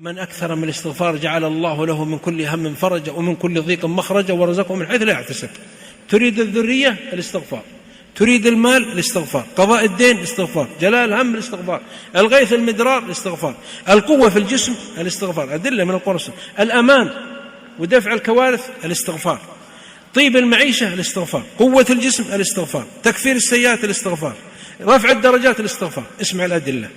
من أكثر من الاستغفار جعل الله له من كل هم فرجا ومن كل ضيق مخرجا ورزقه من حيث لا يحتسب. تريد الذرية الاستغفار، تريد المال الاستغفار، قضاء الدين الاستغفار، جلال الهم الاستغفار، الغيث المدرار الاستغفار، القوة في الجسم الاستغفار، أدلة من القرآن، الأمان ودفع الكوارث الاستغفار، طيب المعيشة الاستغفار، قوة الجسم الاستغفار، تكفير السيئات الاستغفار، رفع الدرجات الاستغفار. اسمع الأدلة: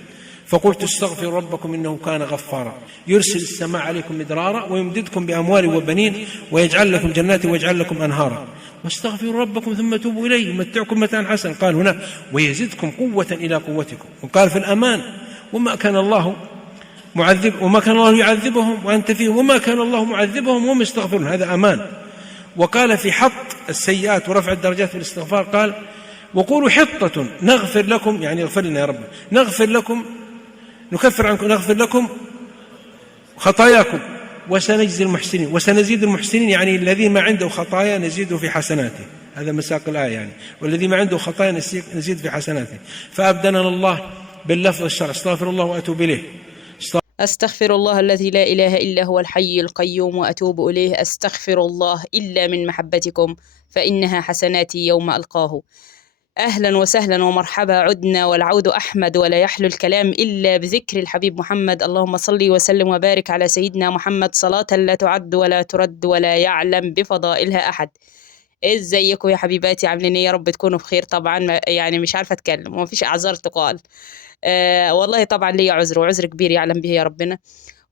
فقلت استغفروا ربكم إنه كان غفارا يرسل السماء عليكم مدرارا ويمددكم بأموال وبنين ويجعل لكم جنات ويجعل لكم أنهارا واستغفروا ربكم ثم توبوا إليه يمتعكم متاعا حسنا. قال هنا ويزدكم قوة إلى قوتكم. وقال في الأمان: وما كان الله يعذبهم وأنت فيهم وما كان الله معذبهم وهم يستغفرون. هذا أمان. وقال في حط السيئات ورفع الدرجات في الاستغفار قال: وقولوا حطة نغفر لكم، يعني اغفر لنا يا رب، نغفر لكم، نكفر عنكم، نغفر لكم خطاياكم وسنجزي المحسنين. وسنزيد المحسنين يعني الذي ما عنده خطايا نزيده في حسناته، هذا مساق الآية يعني، والذي ما عنده خطايا نزيد في حسناته. فأبدلنا الله باللفظ الشرعي: استغفر الله وأتوب إليه. أستغفر الله الذي لا إله إلا هو الحي القيوم وأتوب إليه. أستغفر الله إلا من محبتكم فإنها حسناتي يوم ألقاه. أهلا وسهلا ومرحبا، عدنا والعود أحمد ولا يحلو الكلام إلا بذكر الحبيب محمد. اللهم صل وسلم وبارك على سيدنا محمد صلاة لا تعد ولا ترد ولا يعلم بفضائلها أحد. ازيكم يا حبيباتي، عاملين ايه؟ يا رب تكونوا بخير. طبعا يعني مش عارفة أتكلم ومفيش أعذار تقال. والله طبعا لي عذر وعذر كبير يعلم به يا ربنا،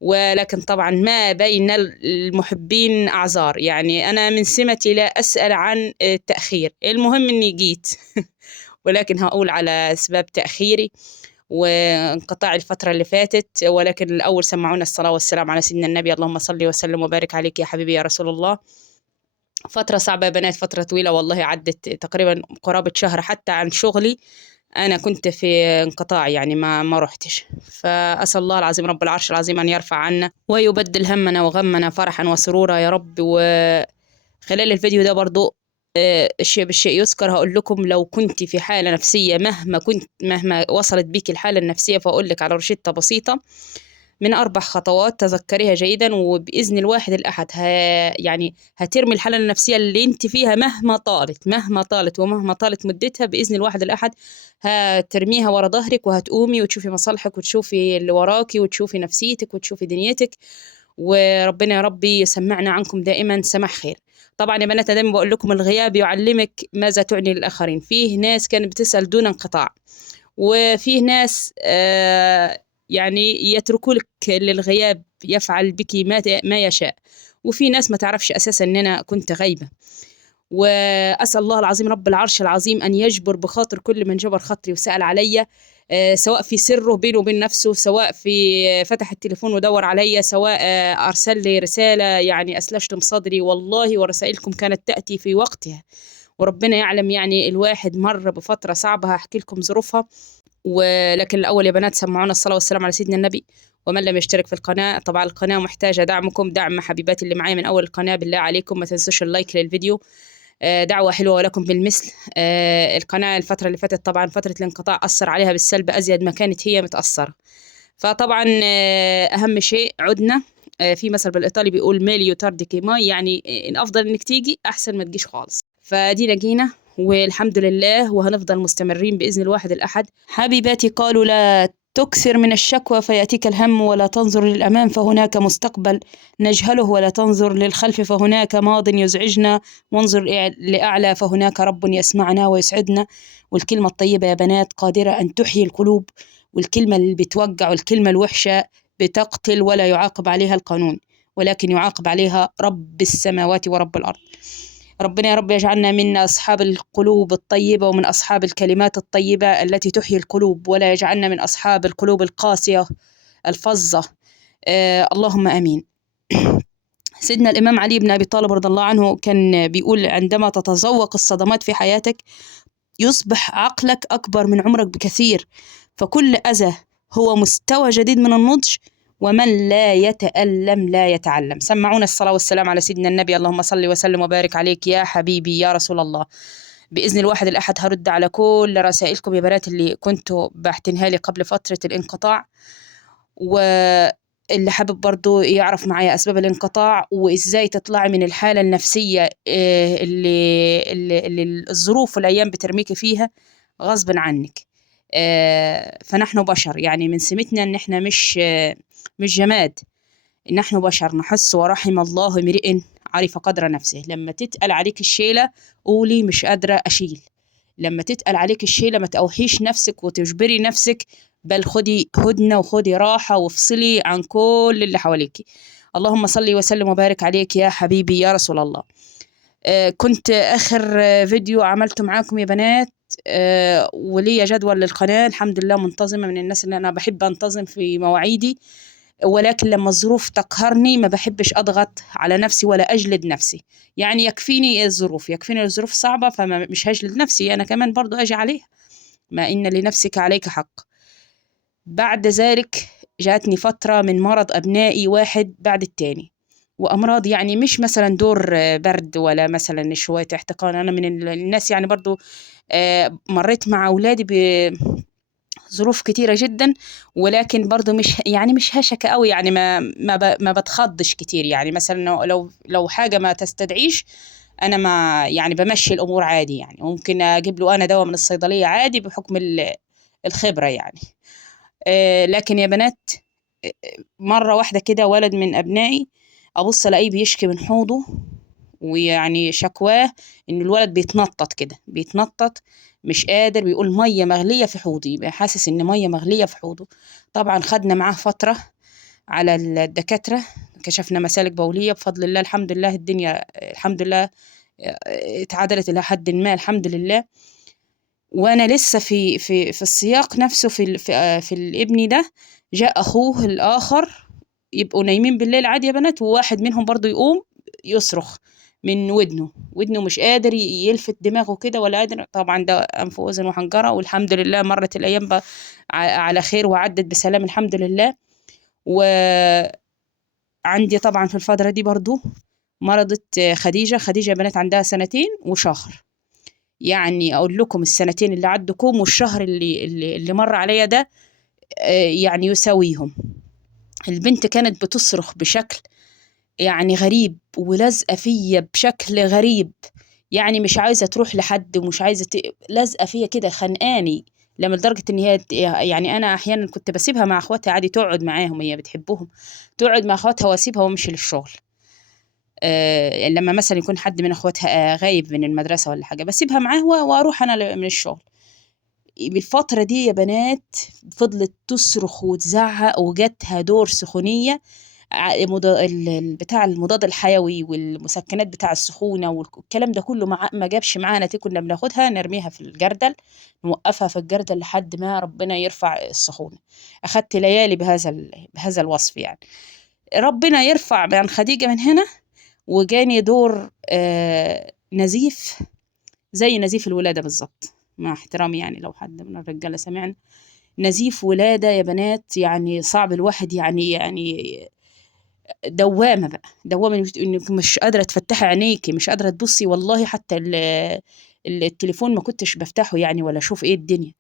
ولكن طبعا ما بين المحبين أعذار. يعني أنا من سمتي لا أسأل عن التأخير، المهم إني جيت ولكن هقول على أسباب تأخيري وانقطاع الفترة اللي فاتت. ولكن الأول سمعونا الصلاة والسلام على سيدنا النبي. اللهم صل وسلم وبارك عليك يا حبيبي يا رسول الله. فترة صعبة يا بنات، فترة طويلة والله، عدت تقريبا قرابة شهر. حتى عن شغلي أنا كنت في انقطاع، يعني ما رحتش. فأسأل الله العظيم رب العرش العظيم أن يرفع عنا ويبدل همنا وغمنا فرحا وسرورا يا رب. وخلال الفيديو ده برضو الشيء بالشيء يذكر. هقول لكم لو كنت في حالة نفسية مهما وصلت بيك الحالة النفسية، فأقول لك على روشتة بسيطة من 4 خطوات تذكريها جيدا، وبإذن الواحد الأحد يعني هترمي الحالة النفسية اللي انت فيها مهما طالت ومهما طالت مدتها. بإذن الواحد الأحد هترميها ورا ظهرك وهتقومي وتشوفي مصالحك وتشوفي اللي وراكي وتشوفي نفسيتك وتشوفي دنيتك. وربنا يا ربي يسمعنا عنكم دائما سماح خير. طبعا يا بنات دايما بقول لكم الغياب يعلمك ماذا تعني للآخرين. فيه ناس كانت بتسأل دون انقطاع، وفيه ناس يعني يتركولك للغياب يفعل بك ما يشاء، وفي ناس ما تعرفش أساسا أن أنا كنت غايبة. وأسأل الله العظيم رب العرش العظيم أن يجبر بخاطر كل من جبر خاطري وسأل عليا، سواء في سره بينه وبين نفسه، سواء في فتح التليفون ودور عليا، سواء أرسل لي رسالة يعني أسلشتم صدري والله، ورسائلكم كانت تأتي في وقتها. وربنا يعلم يعني الواحد مر بفترة صعبة، هحكي لكم ظروفها. ولكن الأول يا بنات سمعونا الصلاة والسلام على سيدنا النبي. ومن لم يشترك في القناة، طبعا القناة محتاجة دعمكم، دعم حبيباتي اللي معايا من أول القناة، بالله عليكم ما تنسوش اللايك للفيديو، دعوة حلوة ولكم بالمثل. القناة الفترة اللي فاتت طبعا فترة الانقطاع أثر عليها بالسلب أزيد ما كانت هي متأثرة. فطبعا أهم شيء عدنا. في مثل بالإيطالي بيقول ميليو تاردي كي ماي، يعني الأفضل إنك تيجي أحسن ما تجيش خالص. فدينا جينا والحمد لله، وهنفضل مستمرين بإذن الواحد الأحد. حبيباتي قالوا لا تكثر من الشكوى فيأتيك الهم، ولا تنظر للأمام فهناك مستقبل نجهله، ولا تنظر للخلف فهناك ماض يزعجنا، وانظر لأعلى فهناك رب يسمعنا ويسعدنا. والكلمة الطيبة يا بنات قادرة أن تحيي القلوب، والكلمة اللي بتوجع والكلمة الوحشة بتقتل ولا يعاقب عليها القانون، ولكن يعاقب عليها رب السماوات ورب الأرض. ربنا يا رب يجعلنا من أصحاب القلوب الطيبة ومن أصحاب الكلمات الطيبة التي تحيي القلوب، ولا يجعلنا من أصحاب القلوب القاسية الفظة. اللهم آمين. سيدنا الإمام علي بن أبي طالب رضي الله عنه كان بيقول عندما تتذوق الصدمات في حياتك يصبح عقلك أكبر من عمرك بكثير، فكل أذى هو مستوى جديد من النضج، ومن لا يتألم لا يتعلم. سمعونا الصلاة والسلام على سيدنا النبي. اللهم صل وسلم وبارك عليك يا حبيبي يا رسول الله. بإذن الواحد الأحد هرد على كل رسائلكم يا بنات اللي كنتوا باعتينها لي قبل فترة الانقطاع. اللي حابب برضو يعرف معايا أسباب الانقطاع وإزاي تطلعي من الحالة النفسية اللي الظروف والأيام بترميكي فيها غصب عنك. فنحن بشر، يعني من سمتنا إن إحنا مش جماد، نحن بشر نحس. ورحم الله امرئ عرف قدر نفسه. لما تتقل عليك الشيلة قولي مش قادرة أشيل. لما تتقل عليك الشيلة ما تأوحيش نفسك وتجبري نفسك، بل خدي هدنة وخدي راحة وافصلي عن كل اللي حواليك. اللهم صل وسلم وبارك عليك يا حبيبي يا رسول الله. كنت آخر فيديو عملته معاكم يا بنات، ولي جدول للقناة الحمد لله، منتظمة، من الناس اللي أنا بحب أنتظم في مواعيدي، ولكن لما الظروف تقهرني ما بحبش أضغط على نفسي ولا أجلد نفسي. يعني يكفيني الظروف صعبة، فمش هجلد نفسي أنا كمان برضو أجي عليها، ما إن لنفسك عليك حق. بعد ذلك جاتني فترة من مرض أبنائي واحد بعد التاني، وأمراض يعني مش مثلا دور برد ولا مثلا شوية احتقان. أنا من الناس يعني برضو مريت مع أولادي ظروف كتيرة جدا، ولكن برضو مش هشكة قوي، يعني ما بتخضش كتير. يعني مثلا لو حاجة ما تستدعيش أنا ما يعني بمشي الأمور عادي، يعني ممكن أجيب له أنا دواء من الصيدلية عادي بحكم الخبرة يعني. لكن يا بنات، مرة واحدة كده ولد من أبنائي أبص ألاقيه بيشكي من حوضه، ويعني شكواه إن الولد بيتنطط كده، بيتنطط مش قادر، بيقول مية مغلية في حوضي، حاسس إن مية مغلية في حوضه. طبعا خدنا معاه فترة على الدكاترة، كشفنا مسالك بولية بفضل الله، الحمد لله الدنيا الحمد لله اتعدلت إلى حد ما الحمد لله. وأنا لسه في السياق نفسه في الابن ده، جاء أخوه الآخر، يبقوا نايمين بالليل عادي يا بنات، وواحد منهم برضو يقوم يصرخ من ودنه مش قادر يلفت دماغه كده ولا قادر. طبعا ده أنف وأذن وحنجرة، والحمد لله مرت الأيام على خير وعدت بسلام الحمد لله. وعندي طبعا في الفترة دي برضو مرضت خديجة يا بنات، عندها 2 وشهر. يعني أقول لكم السنتين اللي عدكم والشهر اللي مر عليا ده يعني يساويهم. البنت كانت بتصرخ بشكل يعني غريب، ولازقة فيا بشكل غريب، يعني مش عايزة تروح لحد، ومش عايزة لازقة فيا كده خنقاني، لما لدرجة إن هي يعني أنا أحيانا كنت بسيبها مع أخواتها عادي تقعد معاهم، هي بتحبهم، تقعد مع أخواتها وأسيبها وأمشي للشغل. لما مثلا يكون حد من أخواتها غايب من المدرسة ولا حاجة بسيبها معاه وأروح أنا من الشغل. بالفترة دي يا بنات فضلت تصرخ وتزعق، وجاتها دور سخونية، بتاع المضاد الحيوي والمسكنات بتاع السخونة والكلام ده كله ما جابش معانا. كنا بناخدها نرميها في الجردل، نوقفها في الجردل لحد ما ربنا يرفع السخونة. أخدت ليالي بهذا الوصف يعني. ربنا يرفع عن خديجة من هنا، وجاني دور نزيف زي نزيف الولادة بالظبط، مع احترامي يعني لو حد من الرجالة سمعنا. نزيف ولادة يا بنات، يعني صعب الواحد يعني دوامة بقى، دوامة انك مش قادرة تفتحي عينيكي، مش قادرة تبصي. والله حتى التليفون ما كنتش بفتحه يعني ولا اشوف ايه الدنيا.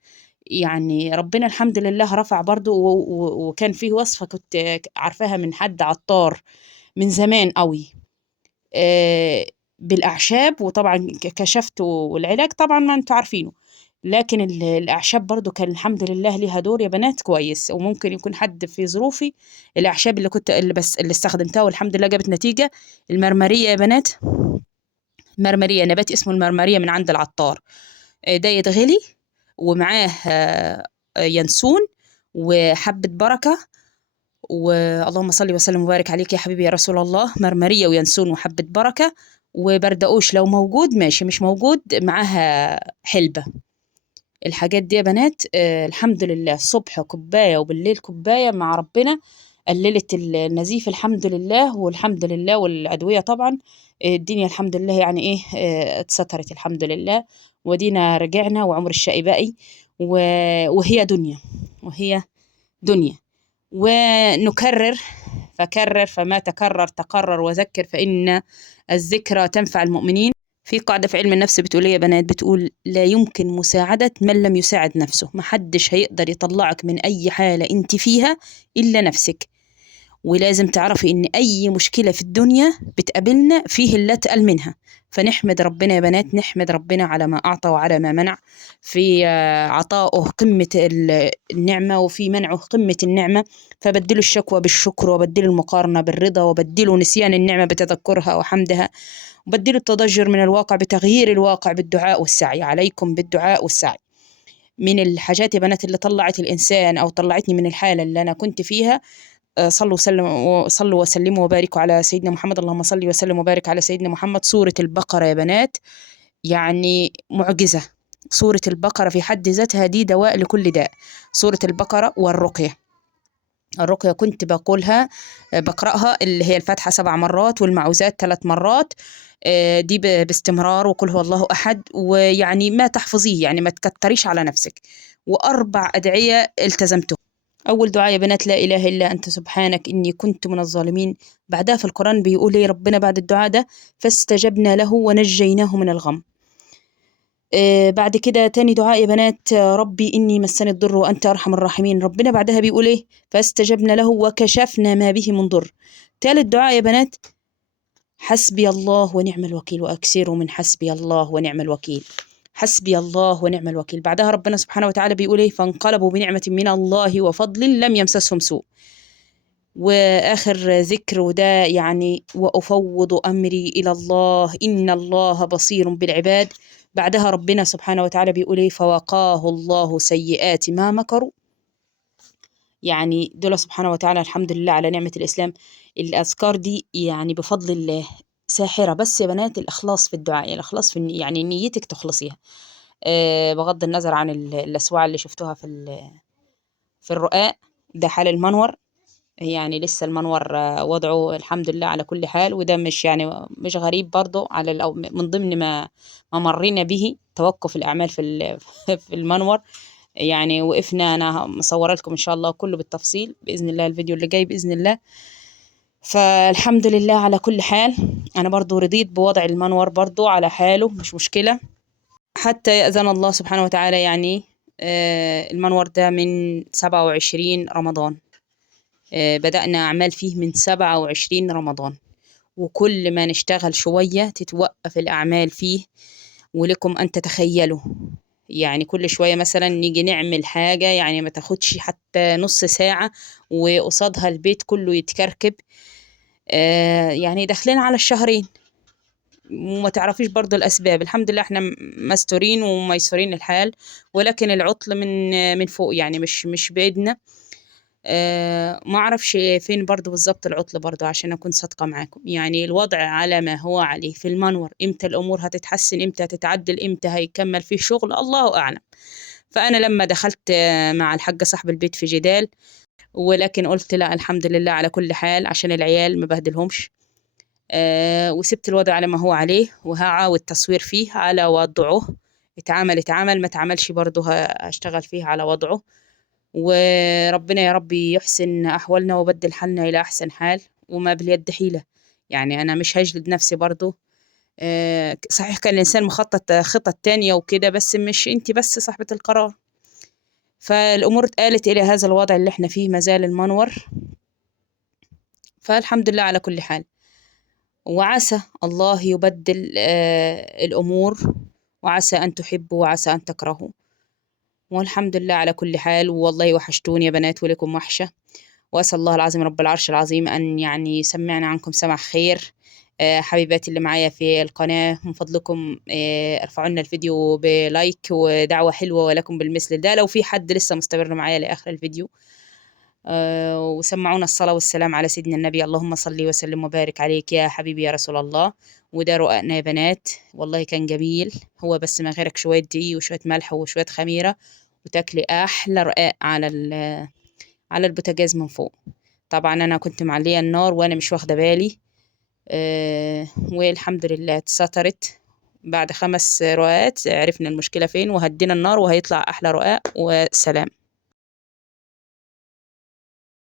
يعني ربنا الحمد لله رفع برضو، وكان فيه وصفة كنت عارفاها من حد عطار من زمان قوي بالأعشاب، وطبعا كشفت والعلاج طبعا ما انتوا عارفينه، لكن الأعشاب برضو كان الحمد لله ليها دور يا بنات كويس. وممكن يكون حد في ظروفي الأعشاب اللي استخدمتها والحمد لله جابت نتيجة. المرمرية يا بنات، مرمرية نبات اسمه المرمرية من عند العطار، ده يتغلي ومعاه ينسون وحبة بركة، واللهم صل وسلم وبارك عليك يا حبيبي يا رسول الله. مرمرية وينسون وحبة بركة وبردقوش لو موجود ماشي، مش موجود معاها حلبة. الحاجات دي يا بنات الحمد لله الصبح كوباية وبالليل كوباية مع ربنا قللت النزيف الحمد لله والحمد لله. والأدوية طبعا الدنيا الحمد لله يعني ايه اتسترت الحمد لله، ودينا رجعنا وعمر الشقي باقي، وهي دنيا. ونكرر فكرر فما تكرر تقرر وذكر فإن الذكرى تنفع المؤمنين. في قاعدة في علم النفس بتقول ايه يا بنات؟ بتقول لا يمكن مساعدة من لم يساعد نفسه. محدش هيقدر يطلعك من أي حالة انت فيها إلا نفسك. ولازم تعرفي إن أي مشكلة في الدنيا بتقابلنا فيه اللي أتقل منها. فنحمد ربنا يا بنات، نحمد ربنا على ما أعطى وعلى ما منع. في عطائه قمة النعمة، وفي منعه قمة النعمة. فبدلوا الشكوى بالشكر، وبدلوا المقارنة بالرضا، وبدلوا نسيان النعمة بتذكرها وحمدها، وبدلوا التضجر من الواقع بتغيير الواقع بالدعاء والسعي. عليكم بالدعاء والسعي. من الحاجات يا بنات اللي طلعت الإنسان أو طلعتني من الحالة اللي أنا كنت فيها، صلوا وسلموا وباركوا على سيدنا محمد. اللهم صل وسلم وبارك على سيدنا محمد. سورة البقرة يا بنات يعني معجزة. سورة البقرة في حد ذاتها دي دواء لكل داء. سورة البقرة والرقية. الرقية كنت بقرأها اللي هي الفاتحة 7 مرات والمعوذات 3 مرات، دي باستمرار، وقل هو الله أحد. ويعني ما تحفظيه، يعني ما تكتريش على نفسك. و4 أدعية التزمته. أول دعاء يا بنات لا إله إلا أنت سبحانك إني كنت من الظالمين. بعدها في القرآن بيقول إيه ربنا بعد الدعاء ده؟ فاستجبنا له ونجيناه من الغم. بعد كده تاني دعاء يا بنات، ربي إني مسني الضر وأنت أرحم الراحمين. ربنا بعدها بيقول إيه؟ فاستجبنا له وكشفنا ما به من ضر. تالت دعاء يا بنات، حسبي الله ونعم الوكيل، وأكثروا من حسبي الله ونعم الوكيل. حسبي الله ونعم الوكيل. بعدها ربنا سبحانه وتعالى بيقول إيه؟ فانقلبوا بنعمة من الله وفضل لم يمسسهم سوء. وآخر ذكر وده يعني وأفوض أمري إلى الله إن الله بصير بالعباد. بعدها ربنا سبحانه وتعالى بيقول إيه؟ فوقاه الله سيئات ما مكروا. يعني دول سبحانه وتعالى الحمد لله على نعمة الإسلام. الأذكار دي يعني بفضل الله ساحرة، بس يا بنات الإخلاص في الدعاء، الإخلاص في يعني نيتك تخلصيها. بغض النظر عن الأسواع اللي شفتوها في الرقاق. ده حال المنور، يعني لسه المنور وضعه الحمد لله على كل حال. وده مش يعني مش غريب برضه على أو من ضمن ما مرينا به توقف الأعمال في المنور. يعني وقفنا، أنا مصورة لكم إن شاء الله كله بالتفصيل بإذن الله الفيديو اللي جاي بإذن الله. فالحمد لله على كل حال. أنا برضو رضيت بوضع المنور برضو على حاله، مش مشكلة حتى يأذن الله سبحانه وتعالى. يعني المنور ده من 27 رمضان. بدأنا أعمال فيه من 27 رمضان، وكل ما نشتغل شوية تتوقف الأعمال فيه. ولكم أن تتخيلوا يعني كل شوية مثلا نيجي نعمل حاجة يعني ما تاخدش حتى نص ساعة، وقصادها البيت كله يتكركب. يعني داخلين على الشهرين وما تعرفيش برضو الأسباب. الحمد لله احنا مستورين وميسورين الحال، ولكن العطل من فوق، يعني مش بإيدنا. ما أعرفش فين برضو بالظبط العطل برضو، عشان أكون صادقة معاكم. يعني الوضع على ما هو عليه في المنور. إمتى الأمور هتتحسن، إمتى هتتعدل، إمتى هيكمل فيه شغل، الله أعلم. فأنا لما دخلت مع الحاجة صاحب البيت في جدال، ولكن قلت لا الحمد لله على كل حال عشان العيال ما بهدلهمش. وسبت الوضع على ما هو عليه، وهعاود تصوير فيه على وضعه. اتعمل ما اتعملش برضه هشتغل فيه على وضعه. وربنا يا ربي يحسن أحوالنا وبدل حالنا إلى أحسن حال، وما باليد حيلة. يعني أنا مش هجلد نفسي برضه. صحيح كان الإنسان مخطط خطط تانية وكده، بس مش انت بس صاحبة القرار. فالأمور اتقالت إلى هذا الوضع اللي احنا فيه، مازال المنور. فالحمد لله على كل حال. وعسى الله يبدل الأمور، وعسى أن تحبوا وعسى أن تكرهوا. والحمد لله على كل حال. والله وحشتوني يا بنات، ولكم وحشة. وأسأل الله العظيم رب العرش العظيم أن يعني يسمعنا عنكم سمع خير. حبيباتي اللي معايا في القناة، من فضلكم ارفعوا لنا الفيديو بلايك ودعوة حلوة، ولكم بالمثل ده لو في حد لسه مستمر معايا لآخر الفيديو. وسمعونا الصلاة والسلام على سيدنا النبي. اللهم صل وسلم وبارك عليك يا حبيبي يا رسول الله. وده رقاقنا يا بنات، والله كان جميل. هو بس ما غيرك شوية دقيق وشوية ملح وشوية خميرة، وتاكلي أحلى رقاق على البوتاجاز من فوق. طبعا أنا كنت معلية النار وأنا مش واخدة بالي. والحمد لله اتسترت. بعد 5 رقاقات عرفنا المشكلة فين، وهدينا النار وهيطلع أحلى رقاق. وسلام.